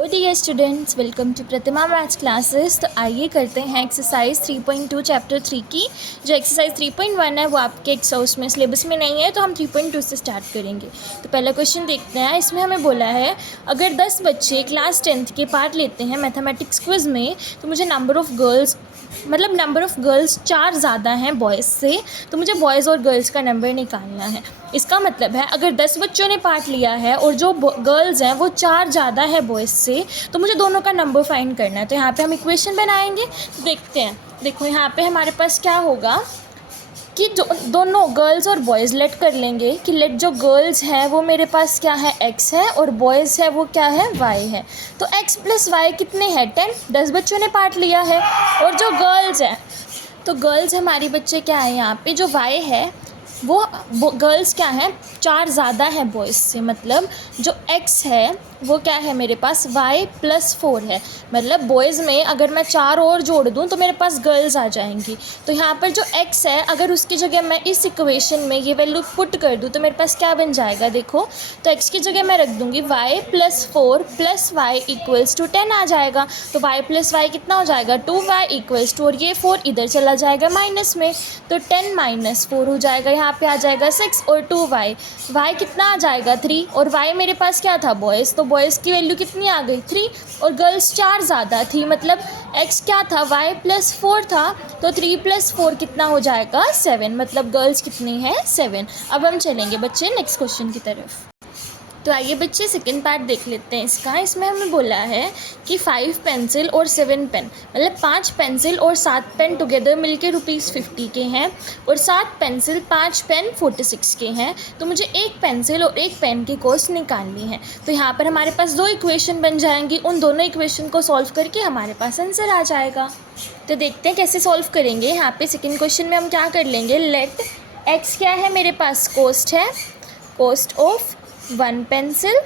Hello dear students, welcome to Pratima maths classes. तो आइए करते हैं एक्सरसाइज 3.2 चैप्टर 3 की। जो एक्सरसाइज 3.1 है वो आपके उसमें सिलेबस में नहीं है, तो हम 3.2 से स्टार्ट करेंगे। तो पहला क्वेश्चन देखते हैं। इसमें हमें बोला है अगर 10 बच्चे क्लास 10th के पार्ट लेते हैं मैथमेटिक्स क्विज़ में, तो मुझे नंबर ऑफ़ गर्ल्स 4 ज़्यादा हैं बॉयज़ से, तो मुझे बॉयज़ और गर्ल्स का नंबर निकालना है। इसका मतलब है अगर 10 बच्चों ने पार्ट लिया है और जो गर्ल्स हैं वो 4 ज़्यादा है बॉयज़ से, तो मुझे दोनों का नंबर फाइंड करना है। तो यहाँ पे हम इक्वेशन बनाएंगे। देखते हैं, देखो यहाँ पे हमारे पास क्या होगा कि जो दोनों गर्ल्स और बॉयज़ लेट कर लेंगे कि लेट जो गर्ल्स हैं वो मेरे पास क्या है x है और बॉयज़ है वो क्या है y है। तो x प्लस वाई कितने हैं 10 बच्चों ने पार्ट लिया है। और जो गर्ल्स हैं तो गर्ल्स हमारी बच्चे क्या है यहाँ पे जो y है वो गर्ल्स क्या है 4 ज़्यादा है बॉयज़ से, मतलब जो x है वो क्या है मेरे पास y प्लस 4 है। मतलब बॉयज़ में अगर मैं 4 और जोड़ दूँ तो मेरे पास गर्ल्स आ जाएंगी। तो यहाँ पर जो x है अगर उसकी जगह मैं इस इक्वेशन में ये वैल्यू पुट कर दूँ तो मेरे पास क्या बन जाएगा, देखो। तो x की जगह मैं रख दूँगी y plus 4 plus y equals to 10 आ जाएगा। तो y प्लस वाई कितना हो जाएगा 2y इक्वल्स टू, और ये 4 इधर चला जाएगा माइनस में, तो 10 माइनस 4 हो जाएगा। यहाँ पे आ जाएगा 6 और 2y, y कितना आ जाएगा 3, और y मेरे पास क्या था बॉयज़, तो बॉयज़ की वैल्यू कितनी आ गई 3, और गर्ल्स 4 ज़्यादा थी, मतलब x क्या था y प्लस 4 था, तो 3 प्लस 4 कितना हो जाएगा 7, मतलब गर्ल्स कितनी है 7। अब हम चलेंगे बच्चे नेक्स्ट क्वेश्चन की तरफ। तो आइए बच्चे सेकंड पार्ट देख लेते हैं इसका। इसमें हमें बोला है कि 5 पेंसिल और 7 पेन, मतलब 5 पेंसिल और 7 पेन टुगेदर मिलके ₹50 के हैं, और 7 पेंसिल 5 पेन 46 के हैं। तो मुझे एक पेंसिल और एक पेन की कॉस्ट निकालनी है। तो यहाँ पर हमारे पास 2 इक्वेशन बन जाएंगी। उन दोनों इक्वेशन को सॉल्व करके हमारे पास आंसर आ जाएगा। तो देखते हैं कैसे सॉल्व करेंगे। यहाँ पे सेकेंड क्वेश्चन में हम क्या कर लेंगे, लेट एक्स क्या है मेरे पास कॉस्ट है, cost of 1 pencil,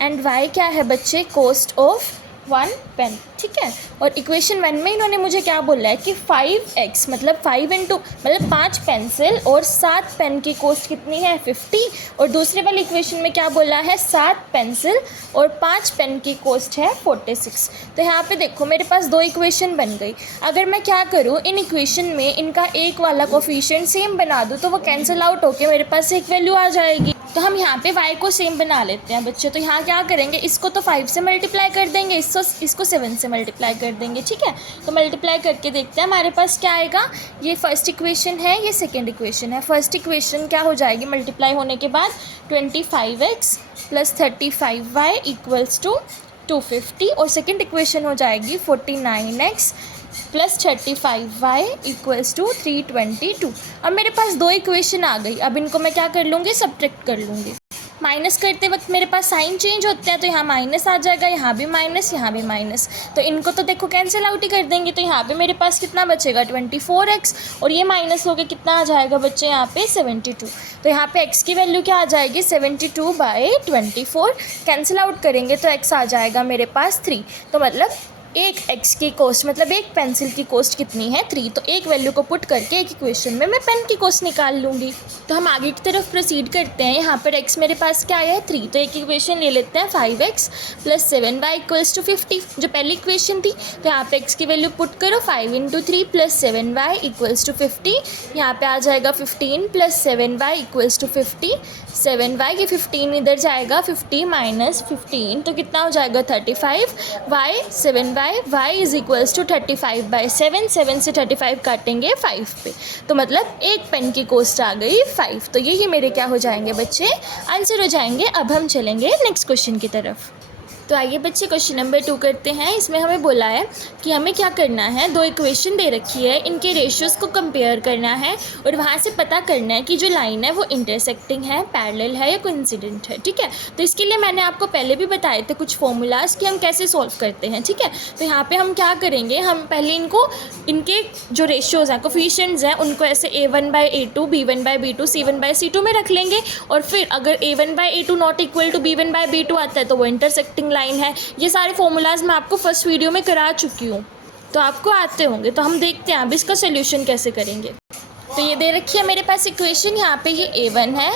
and y क्या है बच्चे कॉस्ट ऑफ 1 पेन, ठीक है। और इक्वेशन 1 में इन्होंने मुझे क्या बोला है कि 5x मतलब 5 पेंसिल और 7 पेन की कॉस्ट कितनी है 50, और दूसरे वाली इक्वेशन में क्या बोला है 7 पेंसिल और 5 पेन की कॉस्ट है 46। तो यहाँ पे देखो मेरे पास 2 इक्वेशन बन गई। अगर मैं क्या करूँ इन इक्वेशन में इनका एक वाला कोफिशिएंट सेम बना दूँ तो वो कैंसिल आउट होके मेरे पास एक वैल्यू आ जाएगी। तो हम यहाँ पे y को सेम बना लेते हैं बच्चे। तो यहाँ क्या करेंगे, इसको तो 5 से मल्टीप्लाई कर देंगे, इसको 7 से मल्टीप्लाई कर देंगे, ठीक है। तो मल्टीप्लाई करके देखते हैं हमारे पास क्या आएगा। ये फर्स्ट इक्वेशन है, ये सेकंड इक्वेशन है। फर्स्ट इक्वेशन क्या हो जाएगी मल्टीप्लाई होने के बाद 25x plus 35y equals to 250, और सेकंड इक्वेशन हो जाएगी 49x plus 35y equals to 322। अब मेरे पास 2 इक्वेशन आ गई। अब इनको मैं क्या कर लूँगी, सब्ट्रैक्ट कर लूँगी। माइनस करते वक्त मेरे पास साइन चेंज होता है, तो यहाँ माइनस आ जाएगा, यहाँ भी माइनस, यहाँ भी माइनस। तो इनको तो देखो कैंसिल आउट ही कर देंगे। तो यहाँ पे मेरे पास कितना बचेगा 24x, और ये माइनस हो के कितना आ जाएगा बच्चे यहाँ पे 72। तो यहाँ पे x की वैल्यू क्या आ जाएगी 72/24। कैंसिल आउट करेंगे तो x आ जाएगा मेरे पास 3। तो मतलब एक x की कॉस्ट मतलब एक पेंसिल की कॉस्ट कितनी है 3। तो एक वैल्यू को पुट करके एक इक्वेशन में मैं पेन की कॉस्ट निकाल लूँगी। तो हम आगे की तरफ प्रोसीड करते हैं। यहाँ पर x मेरे पास क्या है 3, तो एक इक्वेशन ले लेते हैं 5x plus 7y equals to 50, जो पहली इक्वेशन थी। तो यहाँ पे x की वैल्यू पुट करो 5 × 3 प्लस 7y इक्वल्स टू 50। यहाँ पे आ जाएगा 15 plus 7y equals to 50। 7y ये 15 इधर जाएगा, 50 माइनस 15 तो कितना हो जाएगा 35। y is equals to 35/7। 7 से 35 काटेंगे 5 पे, तो मतलब एक पेन की कॉस्ट आ गई 5। तो यही मेरे क्या हो जाएंगे बच्चे आंसर हो जाएंगे। अब हम चलेंगे नेक्स्ट क्वेश्चन की तरफ। तो आइए बच्चे क्वेश्चन नंबर 2 करते हैं। इसमें हमें बोला है कि हमें क्या करना है, 2 इक्वेशन दे रखी है, इनके रेशियोज़ को कंपेयर करना है और वहाँ से पता करना है कि जो लाइन है वो इंटरसेक्टिंग है, पैरेलल है या कोइंसिडेंट है, ठीक है। तो इसके लिए मैंने आपको पहले भी बताए थे कुछ फॉर्मूलाज कि हम कैसे सॉल्व करते हैं, ठीक है। तो यहाँ पर हम क्या करेंगे, हम पहले इनके जो रेशियोज़ हैं कोफिशिएंट्स हैं उनको ऐसे a1/a2 b1/b2 c1/c2 में रख लेंगे, और फिर अगर a1/a2 not equal to b1/b2 आता है तो वो इंटरसेक्टिंग लाइन है। ये सारे फॉर्मूलाज मैं आपको फर्स्ट वीडियो में करा चुकी हूँ, तो आपको आते होंगे। तो हम देखते हैं अब इसका सोल्यूशन कैसे करेंगे। तो ये दे रखी है मेरे पास इक्वेशन। यहाँ पे ये a1 है,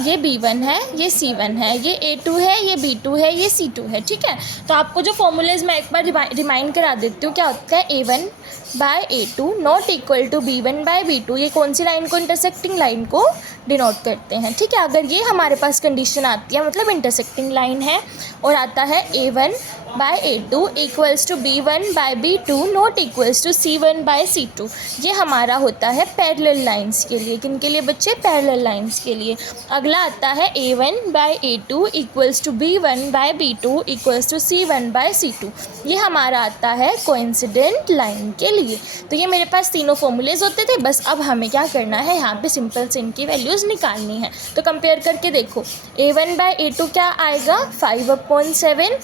ये B1 है, ये C1 है, ये A2 है, ये B2 है, ये C2 है, ठीक है। तो आपको जो फॉर्मूलेज मैं एक बार रिमाइंड करा देती हूँ, क्या होता है A1/A2 not equal to B1/B2। ये कौन सी लाइन को, इंटरसेक्टिंग लाइन को डिनोट करते हैं, ठीक है। अगर ये हमारे पास कंडीशन आती है, मतलब इंटरसेक्टिंग लाइन है, और आता है A1/A2 equals to B1/B2 not equals to C1/C2, ये हमारा होता है पैरेलल लाइंस के लिए। किन के लिए बच्चे? पैरेलल लाइंस के लिए। अगला आता है A1/A2 equals to B1/B2 equals to C1/C2, ये हमारा आता है कोइंसिडेंट लाइन के लिए। तो ये मेरे पास तीनों फॉर्मूलेज होते थे, बस अब हमें क्या करना है, यहाँ पे सिंपल से इनकी वैल्यूज़ निकालनी है। तो कंपेयर करके देखो, A1/A2 क्या आएगा 5/7,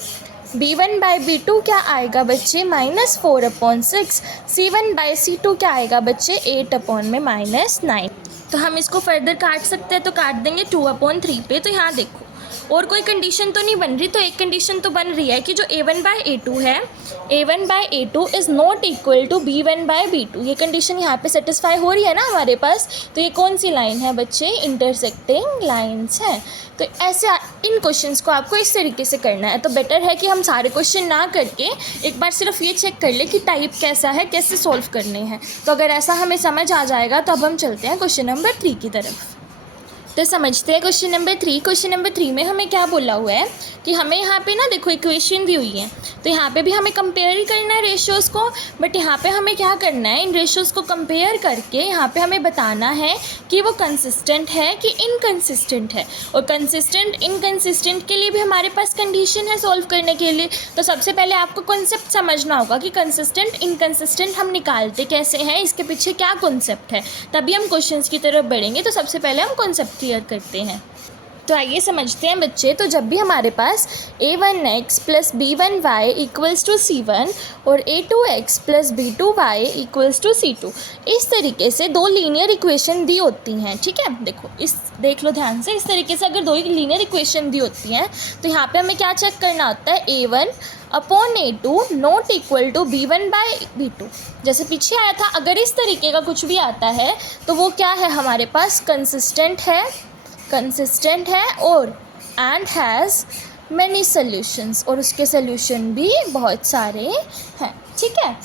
B1/B2 क्या आएगा बच्चे -4/6, C1/C2 क्या आएगा बच्चे 8/9। तो हम इसको फर्दर काट सकते हैं, तो काट देंगे 2/3 पे। तो यहाँ देखो और कोई कंडीशन तो नहीं बन रही, तो एक कंडीशन तो बन रही है कि जो A1/A2 है, A1/A2 is not equal to B1/B2। ये कंडीशन यहाँ पे सेटिस्फाई हो रही है ना हमारे पास। तो ये कौन सी लाइन है बच्चे? इंटरसेक्टिंग लाइंस है। तो ऐसे इन क्वेश्चंस को आपको इस तरीके से करना है। तो बेटर है कि हम सारे क्वेश्चन ना करके एक बार सिर्फ ये चेक कर ले कि टाइप कैसा है, कैसे सॉल्व करने हैं। तो अगर ऐसा हमें समझ आ जाएगा तो अब हम चलते हैं क्वेश्चन नंबर 3 की तरफ। तो समझते हैं क्वेश्चन नंबर 3। क्वेश्चन नंबर 3 में हमें क्या बोला हुआ है कि हमें यहाँ पे ना देखो इक्वेशन दी हुई है, तो यहाँ पे भी हमें कंपेयर ही करना है रेशियोज़ को। बट यहाँ पे हमें क्या करना है, इन रेशियोज़ को कंपेयर करके यहाँ पे हमें बताना है कि वो कंसिस्टेंट है कि इनकंसिस्टेंट है। और कंसिस्टेंट इनकंसिस्टेंट के लिए भी हमारे पास कंडीशन है सॉल्व करने के लिए। तो सबसे पहले आपको कॉन्सेप्ट समझना होगा कि कंसिस्टेंट इनकंसिस्टेंट हम निकालते कैसे हैं, इसके पीछे क्या कॉन्सेप्ट है, तभी हम क्वेश्चन की तरफ बढ़ेंगे। तो सबसे पहले हम कॉन्सेप्ट क्लियर करते हैं। तो आइए समझते हैं बच्चे। तो जब भी हमारे पास A1x plus B1y equals to C1 और A2x plus B2y equals to C2, इस तरीके से दो लीनियर इक्वेशन दी होती हैं, ठीक है। देखो देख लो ध्यान से, इस तरीके से अगर दो लीनियर इक्वेशन दी होती हैं तो यहाँ पे हमें क्या चेक करना होता है, A1/A2 not equal to B1/B2। जैसे पीछे आया था, अगर इस तरीके का कुछ भी आता है तो वो क्या है हमारे पास, कंसिस्टेंट है और एंड हैज़ मैनी सॉल्यूशंस, और उसके सॉल्यूशन भी बहुत सारे हैं, ठीक है।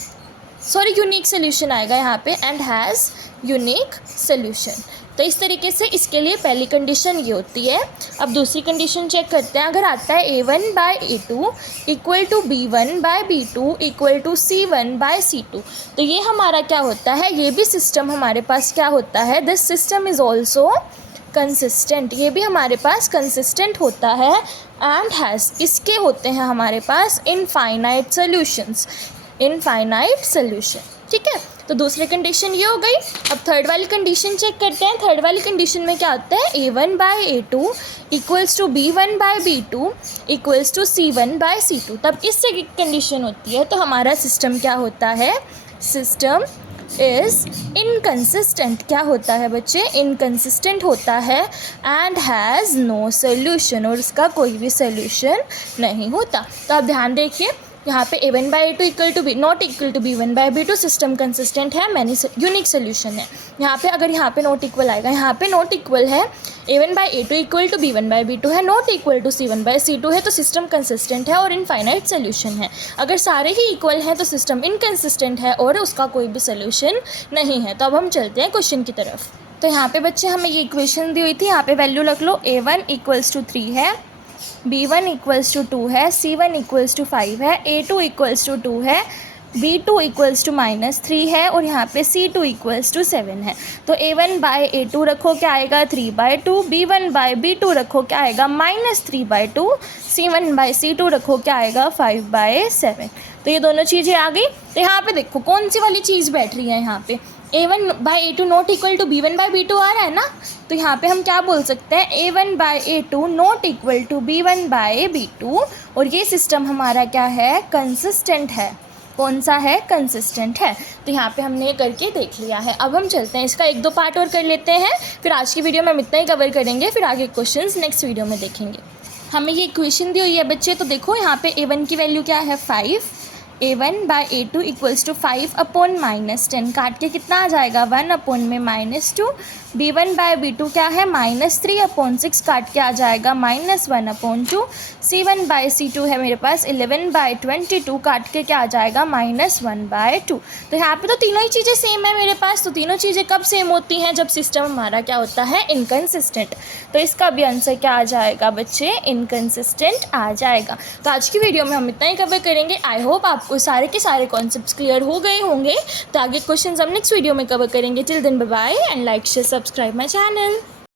सॉरी, यूनिक सॉल्यूशन आएगा यहाँ पे, एंड हैज़ यूनिक सॉल्यूशन। तो इस तरीके से इसके लिए पहली कंडीशन ये होती है। अब दूसरी कंडीशन चेक करते हैं। अगर आता है A1/A2 equal to B1/B2 equal to C1/C2, तो ये हमारा क्या होता है, ये भी सिस्टम हमारे पास क्या होता है, this system is also consistent. ये भी हमारे पास कंसिस्टेंट होता है एंड हैज़, इसके होते हैं हमारे पास इनफाइनाइट सॉल्यूशन, ठीक है। तो दूसरी कंडीशन ये हो गई। अब थर्ड वाली कंडीशन चेक करते हैं। थर्ड वाली कंडीशन में क्या होता है, A1/A2 equals to B1/B2 equals to C1/C2। तब इससे कंडीशन होती है तो हमारा सिस्टम क्या होता है, सिस्टम इज़ इनकंसिस्टेंट। क्या होता है बच्चे, इनकंसिस्टेंट होता है एंड हैज़ नो सोल्यूशन, और इसका कोई भी सोल्यूशन नहीं होता। तो आप ध्यान देखिए, यहाँ पे A1/A2 equal to not equal to B1/B2, system consistent है, मैनी यूनिक सोल्यूशन है। यहाँ पे अगर यहाँ पे नॉट इक्वल आएगा, यहाँ पे नॉट इक्वल है, A1/A2 इक्वल टू B1/B2 है, नॉट इक्वल टू C1/C2 है, तो सिस्टम कंसिस्टेंट है और इनफाइनाइट सोल्यूशन है। अगर सारे ही इक्वल हैं तो सिस्टम इनकंसिस्टेंट है और उसका कोई भी सोल्यूशन नहीं है। तो अब हम चलते हैं क्वेश्चन की तरफ। तो यहाँ पे बच्चे हमें ये इक्वेशन दी हुई थी, यहाँ पे वैल्यू रख लो। A1 इक्वल्स टू 3 है, B1 इक्वल्स टू 2 है, C1 इक्वल्स टू 5 है, A2 इक्वल्स टू 2 है, B2 इक्वल्स टू -3 है, और यहाँ पे C2 इक्वल्स टू 7 है। तो A1/A2 रखो क्या आएगा, 3/2, B1/B2 रखो क्या आएगा, -3/2, C1/C2 रखो क्या आएगा, 5/7। तो ये दोनों चीज़ें आ गई। तो यहाँ पे देखो कौन सी वाली चीज़ बैठ रही है, यहाँ पे A1/A2 not equal to B1/B2 आ रहा है ना। तो यहाँ पे हम क्या बोल सकते हैं, A1/A2 not equal to B1/B2, और ये सिस्टम हमारा क्या है, कंसिस्टेंट है। कौन सा है, कंसिस्टेंट है। तो यहाँ पे हमने ये करके देख लिया है। अब हम चलते हैं, इसका 1-2 पार्ट और कर लेते हैं, फिर आज की वीडियो में हम इतना ही कवर करेंगे, फिर आगे क्वेश्चंस नेक्स्ट वीडियो में देखेंगे। हमें ये इक्वेशन दी हुई है बच्चे, तो देखो यहाँ पे A1 की वैल्यू क्या है, 5, A1/A2 इक्वल्स टू 5/-10, काट के कितना आ जाएगा 1/-2। B1/B2 क्या है -3/6, काट के आ जाएगा -1/2। C1/C2 है मेरे पास 11/22, काट के क्या आ जाएगा -1/2। तो यहाँ पे तो तीनों ही चीज़ें सेम है मेरे पास। तो तीनों चीज़ें कब सेम होती हैं? जब सिस्टम हमारा क्या होता है, इनकंसिस्टेंट। तो इसका भी आंसर क्या आ जाएगा बच्चे, इनकंसिस्टेंट आ जाएगा। तो आज की वीडियो में हम इतना ही कवर करेंगे। आई होप आपको सारे के सारे कॉन्सेप्ट्स क्लियर हो गए होंगे। तो आगे क्वेश्चन हम नेक्स्ट वीडियो में कवर करेंगे। Till then bye bye and like share subscribe my channel.